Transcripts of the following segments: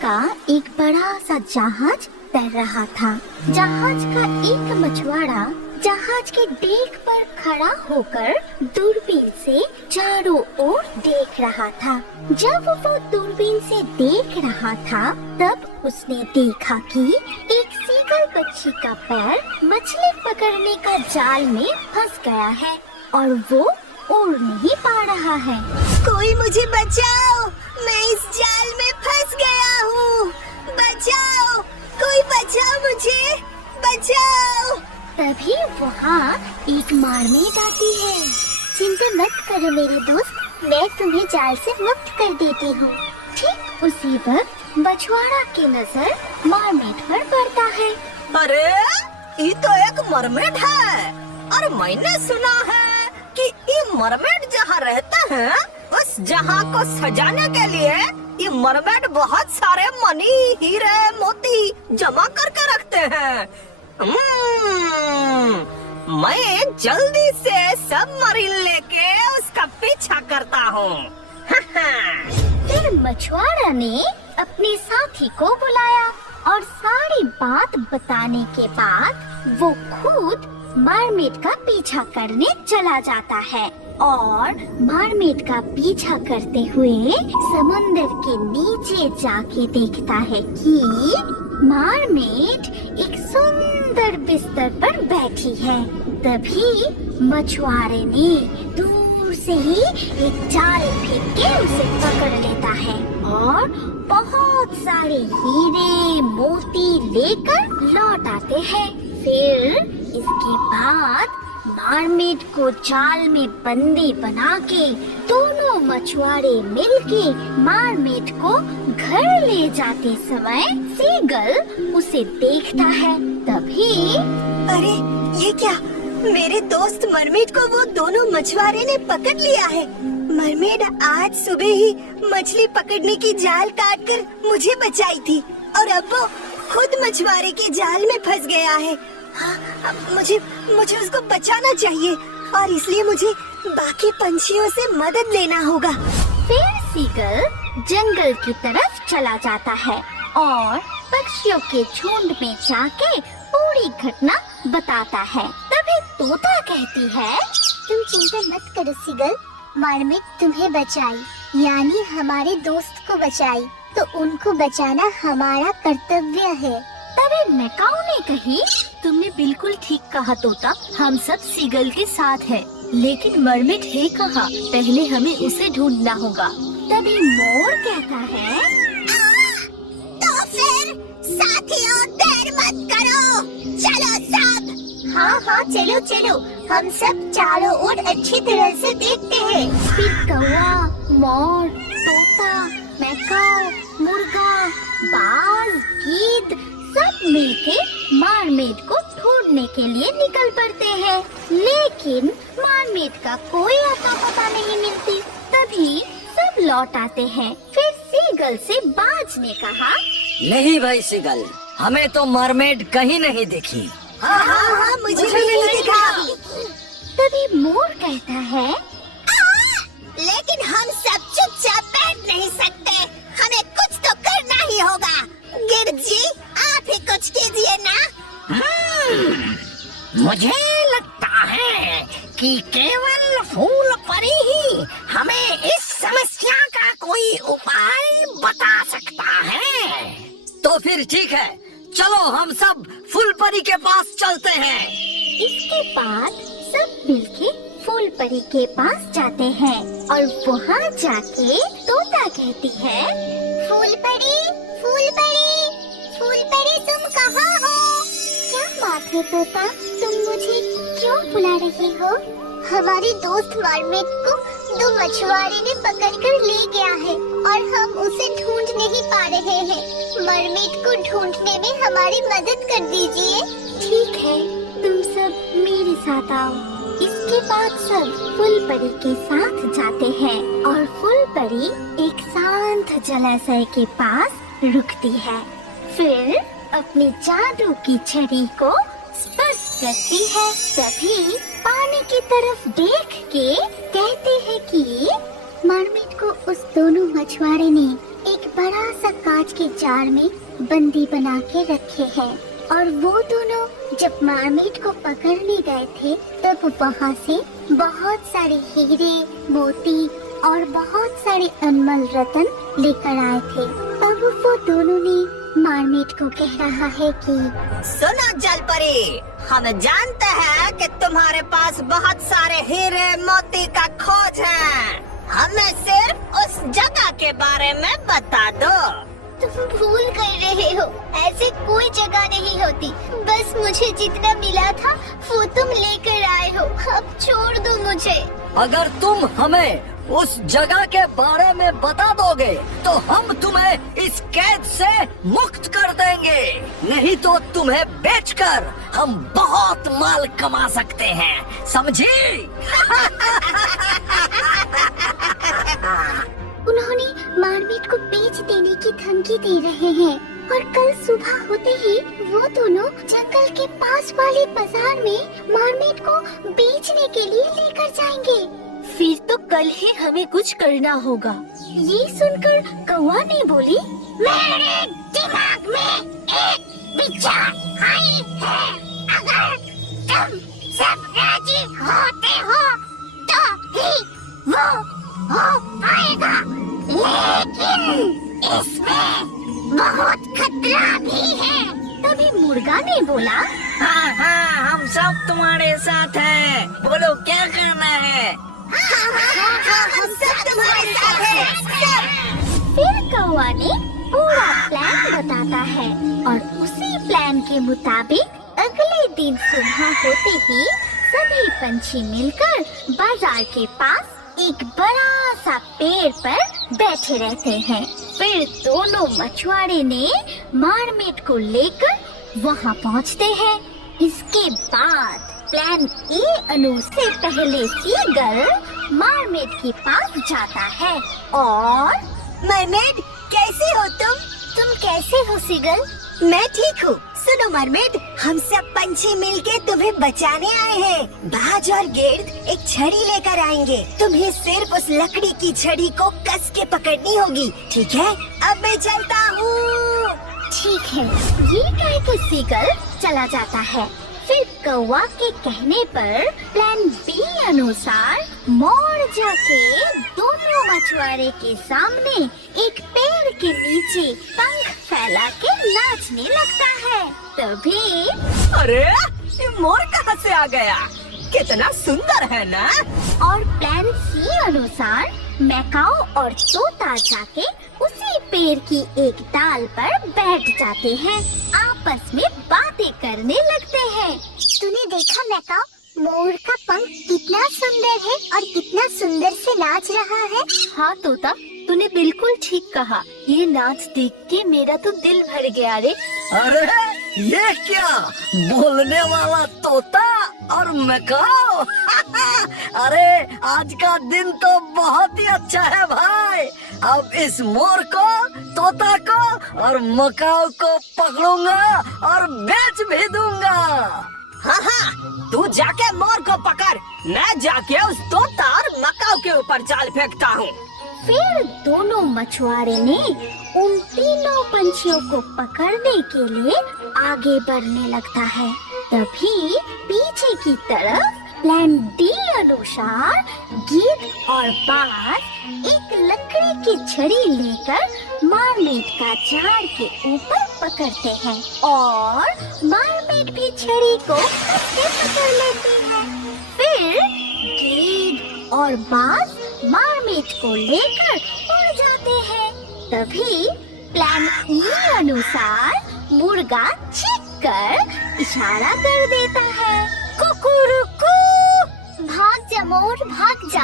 का एक बड़ा सा जहाज तैर रहा था। जहाज का एक मछुआरा जहाज के डेक पर खड़ा होकर दूरबीन से चारों ओर देख रहा था। जब वो दूरबीन से देख रहा था तब उसने देखा कि एक सीगल पक्षी का पैर मछली पकड़ने का जाल में फंस गया है और वो उड़ नहीं पा रहा है। कोई मुझे बचाओ, मैं इस जाल में फंस गया हूँ। बचाओ, कोई बचाओ मुझे, बचाओ। तभी वहाँ एक मरमेड आती है। चिंता मत करो मेरे दोस्त, मैं तुम्हें जाल से मुक्त कर देती हूँ। ठीक उसी वक्त मछुआरा की नजर मरमेड पर पड़ता है। अरे ये तो एक मरमेड है और मैंने सुना है कि ये मरमेड जहाँ रहता है उस जहाँ को सजाने के लिए ये मरमेड बहुत सारे मनी, हीरे, मोती जमा करके रखते हैं। मैं जल्दी से सबमरीन लेके उसका पीछा करता हूँ। फिर मछुआरा ने अपने साथी को बुलाया और सारी बात बताने के बाद वो खुद मरमेड का पीछा करने चला जाता है और मरमेड का पीछा करते हुए समुद्र के नीचे जाके देखता है कि मरमेड एक सुंदर बिस्तर पर बैठी है। तभी मछुआरे ने दूर से ही एक जाल फेंक के उसे पकड़ लेता है और बहुत सारे हीरे मोती लेकर लौट आते हैं। फिर इसके बाद मरमेड को जाल में बंदी बना के दोनों मछुआरे मिलके मरमेड को घर ले जाते समय सीगल उसे देखता है। तभी अरे ये क्या, मेरे दोस्त मरमेड को वो दोनों मछुआरे ने पकड़ लिया है। मरमेड आज सुबह ही मछली पकड़ने की जाल काटकर मुझे बचाई थी और अब वो खुद मछुआरे के जाल में फंस गया है। हाँ, मुझे उसको बचाना चाहिए और इसलिए मुझे बाकी पंछियों से मदद लेना होगा। फिर सीगल जंगल की तरफ चला जाता है और पक्षियों के झुंड में जाके पूरी घटना बताता है। तभी तोता कहती है, तुम चिंता मत करो सीगल, मरमेड तुम्हें बचाई, यानी हमारे दोस्त को बचाई, तो उनको बचाना हमारा कर्तव्य है। तभी मैकाऊ ने कही, तुमने बिल्कुल ठीक कहा तोता, हम सब सीगल के साथ हैं, लेकिन मरमेड है कहाँ? पहले हमें उसे ढूंढना होगा। तभी मोर कहता है, तो फिर साथियों देर मत करो, चलो सब। हाँ चलो चलो, हम सब चारों ओर अच्छी तरह से देखते हैं। फिर कौवा, मोर, तोता, मैकाऊ, मुर्गा, बाज, गीद सब मिलके मरमेड को ढूंढने के लिए निकल पड़ते हैं, लेकिन मरमेड का कोई आता पता नहीं मिलती। तभी सब लौट आते हैं। फिर सीगल से बाज ने कहा, नहीं भाई सीगल, हमें तो मरमेड कहीं नहीं दिखी। हाँ, मुझे भी नहीं दिखा। तभी मोर कहता है, लेकिन हम सब चुपचाप बैठ नहीं सकते, हमें कुछ तो करना ही होगा। गिर जी, आप ही कुछ कीजिए ना। मुझे लगता है कि केवल फूल परी ही हमें इस समस्या का कोई उपाय बता सकता है। तो फिर ठीक है, चलो हम सब फूल परी के पास चलते हैं। इसके बाद सब मिलके फूल परी के पास जाते हैं और वहाँ जाके तोता कहती है, फूल परी, फूल परी, फूल परी तुम कहाँ हो? क्या बात है तोता, तुम मुझे क्यों बुला रही हो? हमारे दोस्त मरमेड को दो मछुआरे ने पकड़कर ले गया है और हम उसे ढूंढ नहीं पा रहे हैं। मरमेड को ढूंढने में हमारी मदद कर दीजिए। ठीक है, तुम सब मेरे साथ आओ। इसके बाद सब फूल परी के साथ जाते हैं और फूल परी एक शांत जलाशय के पास रुकती है। फिर अपनी जादू की छड़ी को स्पर्श करती है। तभी पानी की तरफ देख के कहते हैं कि मरमेड को उस दोनों मछुआरे ने एक बड़ा सा कांच के जार में बंदी बना के रखे हैं। और वो दोनों जब मरमेड को पकड़ने गए थे तब वहाँ से बहुत सारे हीरे, मोती और बहुत सारे अनमोल रत्न लेकर आए थे। अब वो दोनों ने मरमेड को कह रहा है कि सुनो जलपरी, हम जानते हैं कि तुम्हारे पास बहुत सारे हीरे मोती का खोज है। हमें सिर्फ उस जगह के बारे में बता दो। तुम भूल कर रहे हो, ऐसे कोई जगह नहीं होती। बस मुझे जितना मिला था वो तुम लेकर आए हो, अब छोड़ दो मुझे। अगर तुम हमें उस जगह के बारे में बता दोगे तो हम तुम्हें इस कैद से मुक्त कर देंगे, नहीं तो तुम्हें बेचकर हम बहुत माल कमा सकते हैं, समझी? उन्होंने मरमेड को बेच देने की धमकी दे रहे हैं और कल सुबह होते ही वो दोनों जंगल के पास वाले बाजार में मरमेड को बेचने के लिए लेकर जाएंगे। फिर तो कल ही हमें कुछ करना होगा। ये सुनकर कौवा ने बोली, मेरे दिमाग में एक विचार आई है। अगर तुम सब राजी होते हो तो ही वो हो पाएगा, लेकिन इसमें बहुत खतरा भी है। तभी मुर्गा ने बोला, हाँ हाँ, हम सब तुम्हारे साथ हैं, बोलो क्या करना है? हम सब तुम्हारे साथ हैं। फिर कौवा ने पूरा प्लान बताता है और उसी प्लान के मुताबिक अगले दिन सुबह होते ही सभी पंछी मिलकर बाजार के पास एक बड़ा सा पेड़ पर बैठे रहते हैं। फिर दोनों मछुआरे ने मरमेड को लेकर वहाँ पहुँचते हैं। इसके बाद प्लान ए अनुसार पहले सीगल मरमेड के पास जाता है और मरमेड, कैसी हो तुम? तुम कैसे हो सीगल? मैं ठीक हूँ। सुनो मरमेड, हम सब पंछी मिलके तुम्हें बचाने आए हैं। बाज और गिर्द एक छड़ी लेकर आएंगे। तुम्हें सिर्फ उस लकड़ी की छड़ी को कस के पकड़नी होगी, ठीक है? अब मैं चलता हूँ। ठीक है। ये कहकर सीगल चला जाता है। फिर कौवा के कहने पर प्लान बी अनुसार मोर जाके दोनों मछुआरे के सामने एक पेड़ के नीचे पंख फैला के नाचने लगता है। तभी अरे, ये मोर कहाँ से आ गया? कितना सुंदर है ना? और प्लान सी अनुसार मैकाओ और तोता जाके उसी पेड़ की एक डाल पर बैठ जाते हैं, आपस में बातें करने लगते हैं। तूने देखा मैकाओ, मोर का पंख कितना सुंदर है और कितना सुंदर से नाच रहा है। हाँ तोता, तूने बिल्कुल ठीक कहा। ये नाच देख के मेरा तो दिल भर गया रे। अरे ये क्या, बोलने वाला तोता और मैकाओ? अरे आज का दिन तो बहुत ही अच्छा है भाई। अब इस मोर को, तोता को और मैकाओ को पकड़ूंगा और बेच भी दूंगा। हाँ हाँ, तू जाके मोर को पकड़, मैं जाके उस तोता और मैकाओ के ऊपर जाल फेंकता हूँ। फिर दोनों मछुआरे ने उन तीनों पंछियों को पकड़ने के लिए आगे बढ़ने लगता है। तभी पीछे की तरफ प्लान डी अनुसार गिद्ध और बाज एक लकड़ी की छड़ी लेकर मरमेड का झाड़ के ऊपर पकड़ते हैं और मरमेड भी छड़ी को कस के पकड़ लेती है। फिर गिद्ध और बाज मरमेड को लेकर उड़ जाते हैं। तभी प्लान ई अनुसार मुर्गा चीख कर इशारा कर देता है, कुकुरुकू। भाग जा मोर, भाग जा,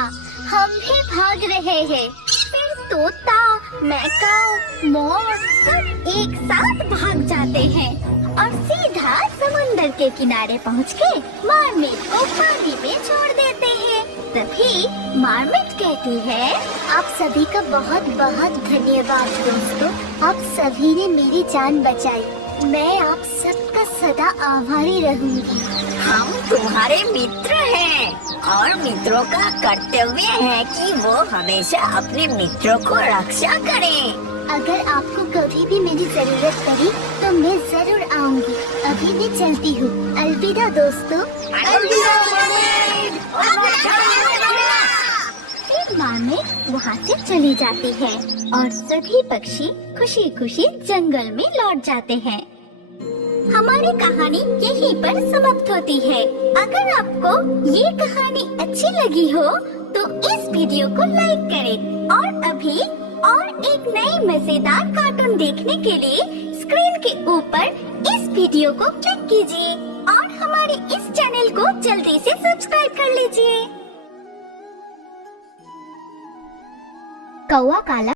हम भी भाग रहे हैं। फिर तोता, मैकाओ, मोर सब एक साथ भाग जाते हैं और सीधा समुंदर के किनारे पहुँच के मरमेड को पानी में छोड़ देते हैं। तभी मरमेड कहती है, आप सभी का बहुत बहुत धन्यवाद दोस्तों, आप सभी ने मेरी जान बचाई। मैं आप सबका सदा आभारी रहूंगी। हम तुम्हारे मित्र हैं और मित्रों का कर्तव्य है कि वो हमेशा अपने मित्रों को रक्षा करें। अगर आपको कभी भी मेरी जरूरत पड़ी तो मैं जरूर आऊंगी। अभी मैं चलती हूँ। अलविदा दोस्तों। फिर मरमेड वहाँ से चली जाती है और सभी पक्षी खुशी खुशी जंगल में लौट जाते हैं। हमारी कहानी यहीं पर समाप्त होती है। अगर आपको ये कहानी अच्छी लगी हो तो इस वीडियो को लाइक करें और अभी और एक नई मजेदार कार्टून देखने के लिए स्क्रीन के ऊपर इस वीडियो को क्लिक कीजिए और हमारे इस चैनल को जल्दी से सब्सक्राइब कर लीजिए। कौवा काला